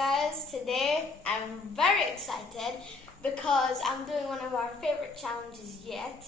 guys, today I'm very excited because I'm doing one of our favorite challenges yet.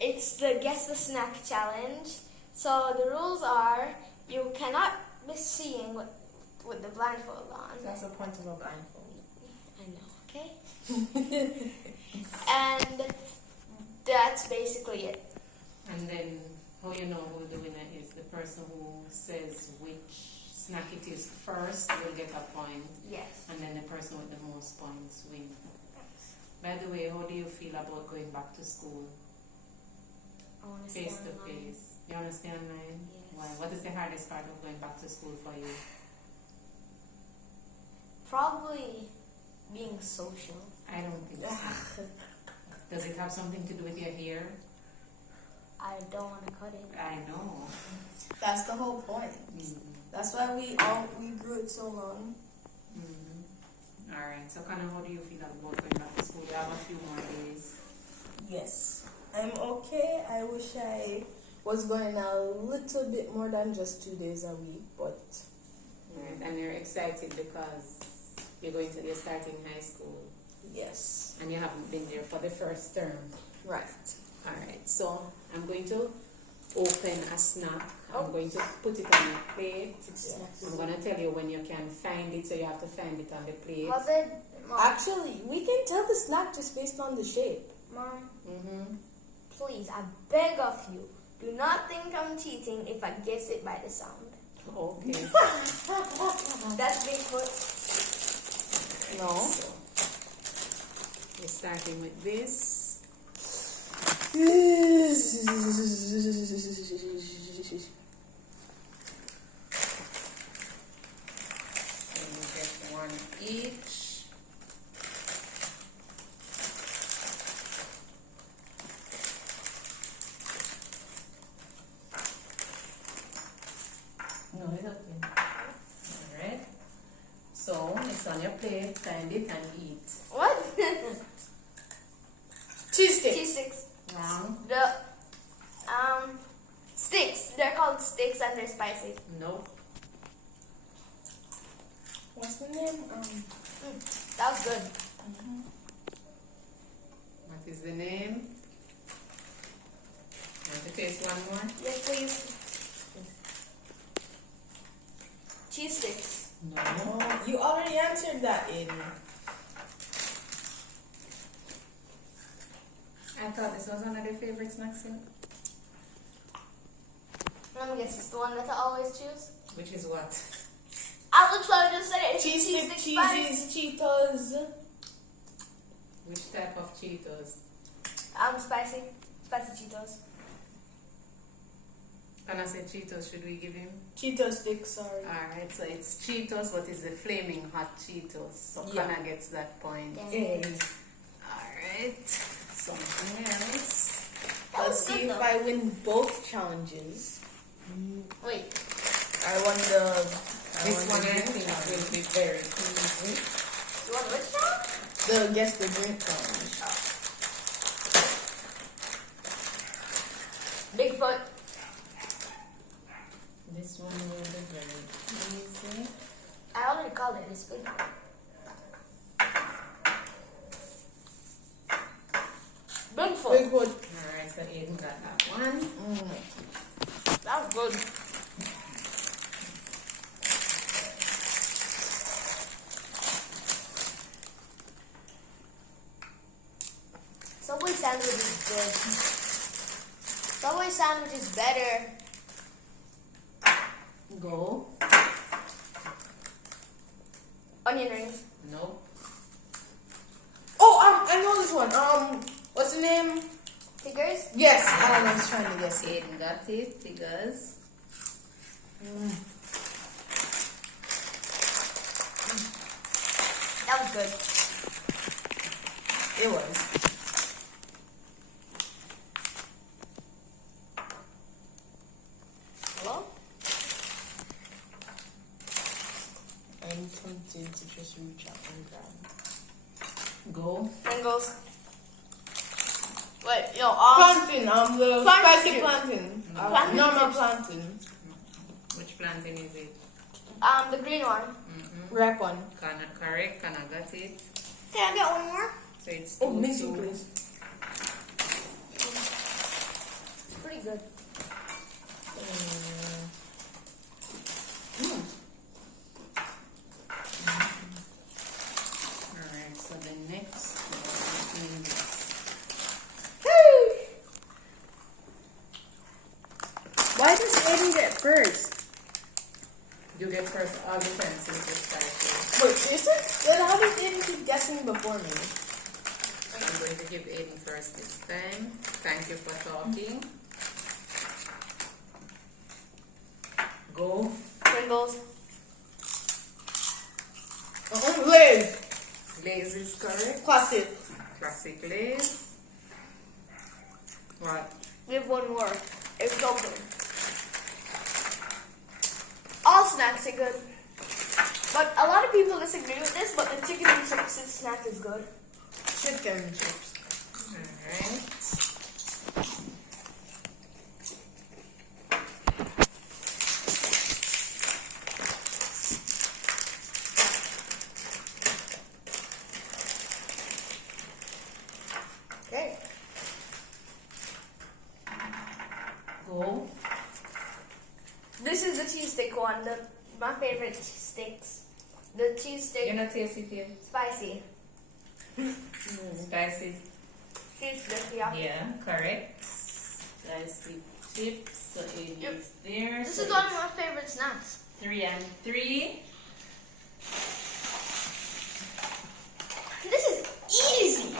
It's the Guess the Snack Challenge. So the rules are you cannot be seeing with the blindfold on. That's the point of a blindfold. I know, okay? And that's basically it. And then how you know who the winner is? The person who says which snack it is first will get a point. Yes. And then the person with the most points wins. By the way, how do you feel about going back to school? I want to Face stay to online. face. You want to stay online? Yes. Why? What is the hardest part of going back to school for you? Probably being social. I don't think so. Does it have something to do with your hair? I don't want to cut it. I know. That's the whole point. That's why we grew it so long. Alright, so Connor, how do you feel about going back to school? You have a few more days. Yes, I'm okay. I wish I was going a little bit more than just 2 days a week, but Right, and you're excited because you're starting high school yes, and you haven't been there for the first term. right. Alright, so I'm going to open a snack. I'm going to put it on your plate. I'm going to tell you when you can find it, so you have to find it on the plate. Mom, Actually, we can tell the snack just based on the shape. Mom, Mm-hmm. please, I beg of you, do not think I'm cheating if I guess it by the sound. Okay. That's Bigfoot. No. So, we're starting with this. So you get one each. No, it's okay. Alright. So it's on your plate, find it and eat. What? Cheese sticks. Cheese sticks. Wrong. The sticks. They're called sticks and they're spicy. Nope. What's the name? That was good. What is the name? Want to taste one more? Yes, please. Cheese sticks. No. Oh, you already answered that, Aiden. I thought this was one of their favorite snacks. Let me guess, it's the one that I always choose. Which is what? I literally just said it. It's Cheese stick, stick spice. cheeses, Cheetos. Which type of Cheetos? Spicy. Spicy Cheetos. Can I say Cheetos? Should we give him? Cheeto sticks, sorry. Alright, so it's Cheetos, but it's the flaming hot Cheetos. So Yeah. Connor gets that point. Dang. Alright, something else. That Let's was see good, if though. I win both challenges. Wait. I won the. This one I think will be very easy. You want which one? The guess the drink challenge. Bigfoot. This one will be very easy. I already called it. It's Bigfoot. Bigfoot. Bigfoot. Alright, so Aiden got that one. That was good. Subway sandwich is good. Subway sandwich is better. Go. Onion rings. Nope. Oh, I know this one. What's the name? Figures. Yes, I was trying to guess it. Aiden got it. Figures. That was good. It was. Hello? I'm tempted to just reach out and grab. Go. Pringles. Wait, yo, Plantain, the Plantain spicy chips. plantain. Plantain Normal chips. plantain. Which plantain is it? the green one. Mm-hmm. Ripe one. Correct. Can I got it? Can I get one more? So it's Oh, two, mix it, two. please. Pretty good. Alright, so the next one is Why does Aiden get first? you get first all the time since you started. Wait, seriously? Then how does Aiden keep guessing before me? I'm going to give Aiden first this time. Thank you for talking. Go. Pringles. Lays. Lays is correct. Classic. Classic Lays. What? We have one more. It's so good. All snacks are good. But a lot of people disagree with this, but the chicken and chips snack is good. Chicken and chips. Alright. Okay. Go. This is the cheese stick one. My favorite cheese sticks. The cheese stick You're not tasty here. spicy. Spicy. Cheese stick, yeah. Yeah, correct. Spicy chips. So it Yep. is there. This So is one of it's my favorite snacks. 3 and 3. This is easy.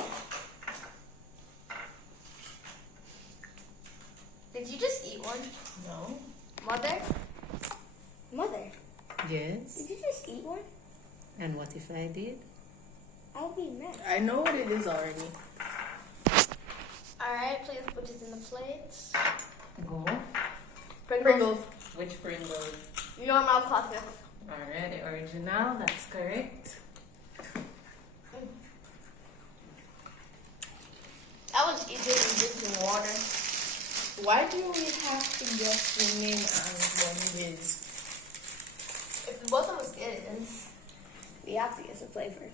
Did you just eat one? No. Mother? Mother, Yes. did you just eat one? And what if I did? I'll be mad. I know what it is already. Alright, please put it in the plates. Go. Pringles. Which Pringles? Normal classic. Alright, the original. That's correct. That was easier than drinking water. Why do we have to guess the name and what it is? If both of us get it, then we have to guess the flavor.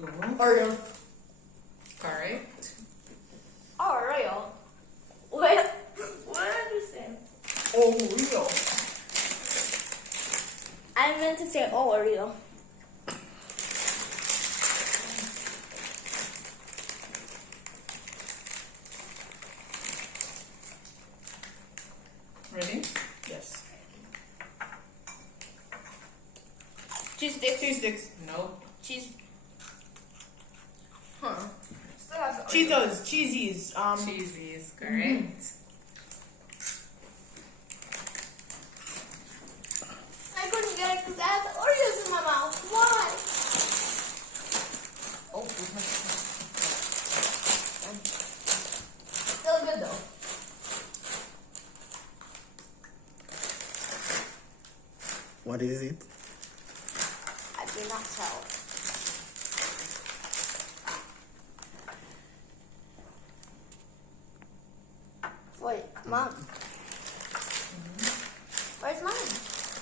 Go. Oreo. Correct. Oreo. What? What did you say? Oreo. I meant to say Oreo. Ready? Yes. Cheese sticks. Cheese sticks. Nope. Cheese. Huh. Still has Oreo. Cheetos. Cheesies. Cheesy is correct. I couldn't get it because I had the Oreos in my mouth. Why? Oh, still good though. What is it? I do not tell. Wait, Mom. Where's mine?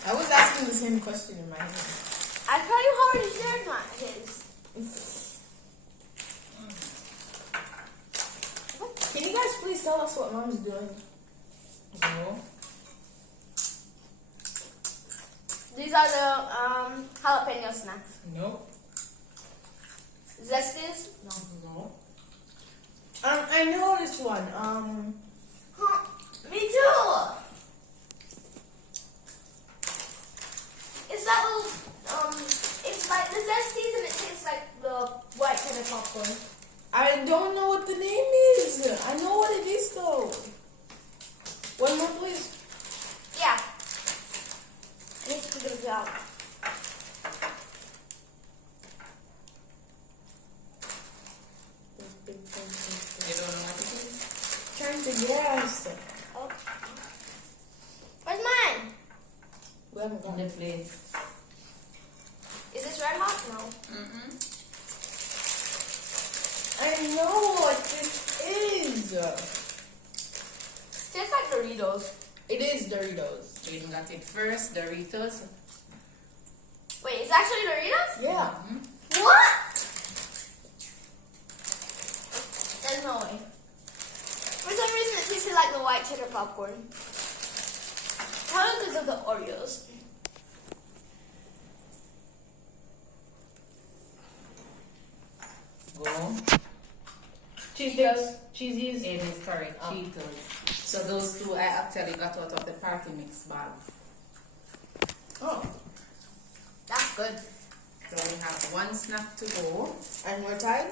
I was asking the same question in my head. I thought you already shared his. Can you guys please tell us what Mom's doing? Go. These are the jalapeno snacks. Nope. Zesties? No. No. I know this one. Huh, me too. It's that little it's like the Zesties and it tastes like the white kind of popcorn. I don't know what the name is. I know what it is though. One more, please. Yeah. I need to figure this out. You don't know what it is? Trying to guess. Oh. Where's mine? We haven't got The it. plate. Is this red hot? No. Mm-mm. I know what this is. Just Doritos. It is Doritos. Jaden got it first. Doritos. Wait, it's actually Doritos? Yeah. What? There's no way. For some reason, it tasted like the white cheddar popcorn. Probably because of the Oreos. Go. Cheetos. Cheesies. Aiden is correct. Cheetos. So those two I actually got out of the party mix bag. Oh. That's good. So we have one snack to go. And we're tied?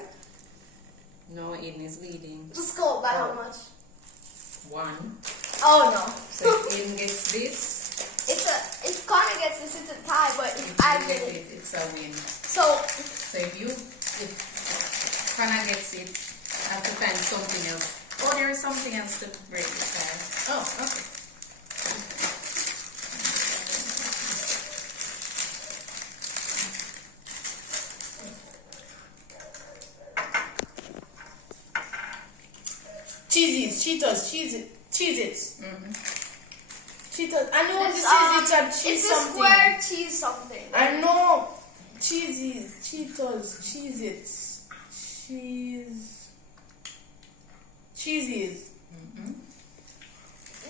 No, Aiden is leading. Just go by how much? One. Oh no. So if Aiden gets this, If Connor gets this, it's a tie, but if if I you get get it. it, it's a win. So, So if Connor gets it, I have to find something else. Oh, there is something else to break the tie. Oh, okay. Cheesies, Cheetos, Cheez-Its. Cheetos. I know what this is. It's a cheese it's a something. square cheese something. I know. Cheesies, Cheetos, Cheez-Its, Cheesies.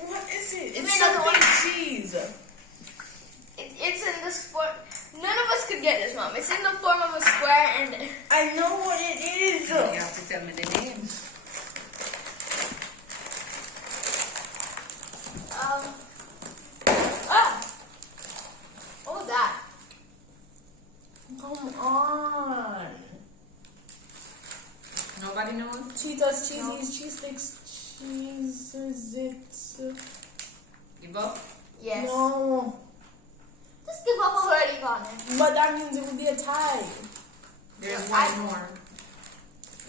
What is it? Give It's me another something one. cheese. It's in this form. None of us could get this, Mom. It's in the form of a square, and I know what it is. You have to tell me the name. what was that? Come on. Nobody knows? Cheetos, Cheesies, Cheese Sticks, Cheez-Its. Give up? Yes. No. Just give up already, Connor. But that means it would be a tie. There's I- one more.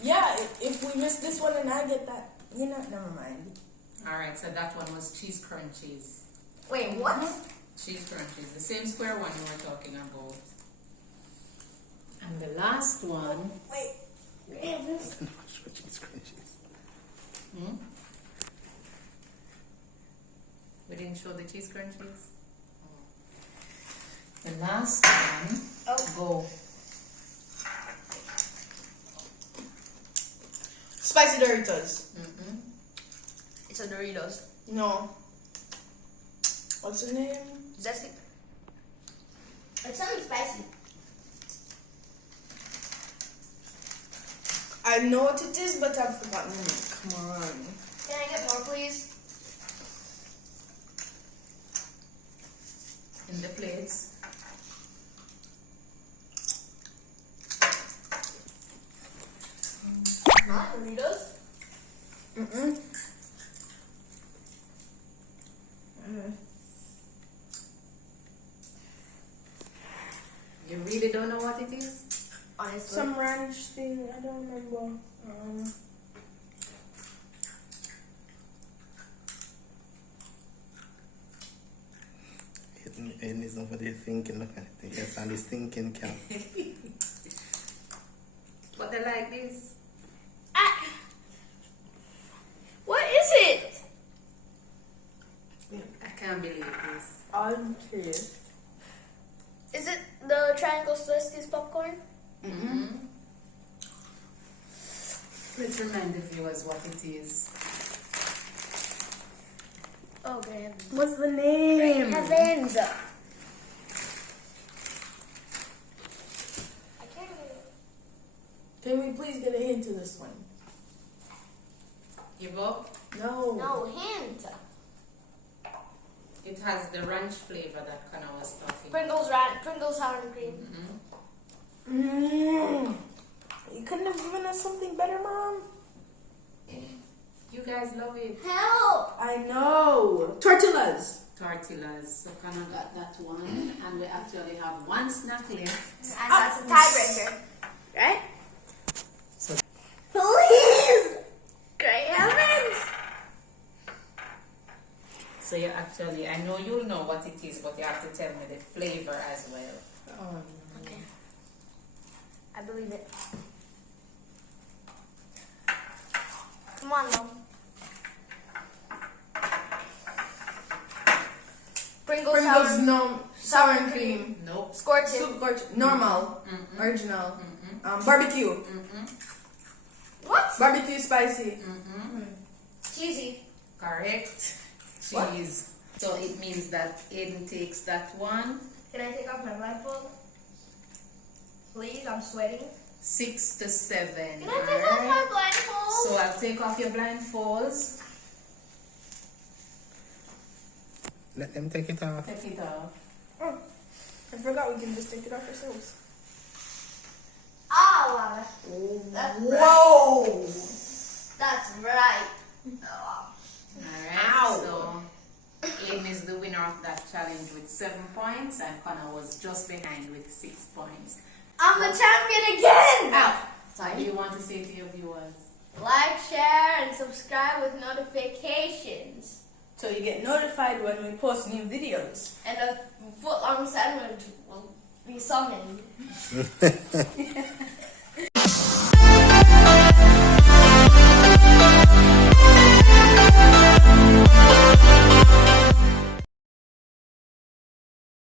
Yeah, if we miss this one and I get that, you know, never mind. Alright, so that one was cheese crunchies. Wait, what? Cheese crunchies. The same square one you were talking about. And the last one, Wait. Cheese crunchies. Hmm? We didn't show the cheese crunchies? the last one, Oh. go. Spicy Doritos. It's a Doritos. No. What's the name? Zesty. It's something spicy. I know what it is, but I've forgotten it. Come on. Can I get more, please? In the plates. Not Doritos. You really don't know what it is? Honestly. Some ranch thing. I don't remember. Aiden is over there thinking, look at it. Yes, on his thinking cap. But they like this. What is it? I can't believe this. I'm curious. Is it the Triangle Celestis popcorn? Let's remind the viewers what it is. Oh, great heavens. What's the Great name? heavens. I can't really... Can we please get a hint to this one? Give up. No. No, hint. It has the ranch flavor that Connor was talking. Pringles sour and cream. You couldn't have given us something better, Mom? You guys love it. Help! I know. Tortillas. Tortillas. So Connor got that one, and we actually have one snack left. And that's a tiebreaker. Right? So Please! Great heavens! So you actually, I know you'll know what it is, but you have to tell me the flavor as well. Oh, Okay. I believe it. Come on, Mom. Pringles, Pringles, sour, no, sour and cream. Nope. scorching, Soup gorge, normal, Mm-mm. original. Mm-mm. Barbecue, Mm-mm. what? barbecue spicy. Mm-mm. Cheesy. Correct. What? Cheese. So it means that Aiden takes that one. Can I take off my blindfold? Please, I'm sweating. 6 to 7. Can I take off my blindfold? So I'll take off your blindfolds. Let them take it off. Take it off. Oh, I forgot we can just take it off ourselves. Oh, wow. That's right. Whoa! That's right. Oh. Alright. Ow. So Aiden is the winner of that challenge with 7 points, and Connor was just behind with 6 points. I'm the champion again! Now, what do you want to say to your viewers? Like, share, and subscribe with notifications. So you get notified when we post new videos. And a foot-long sandwich will be summoned.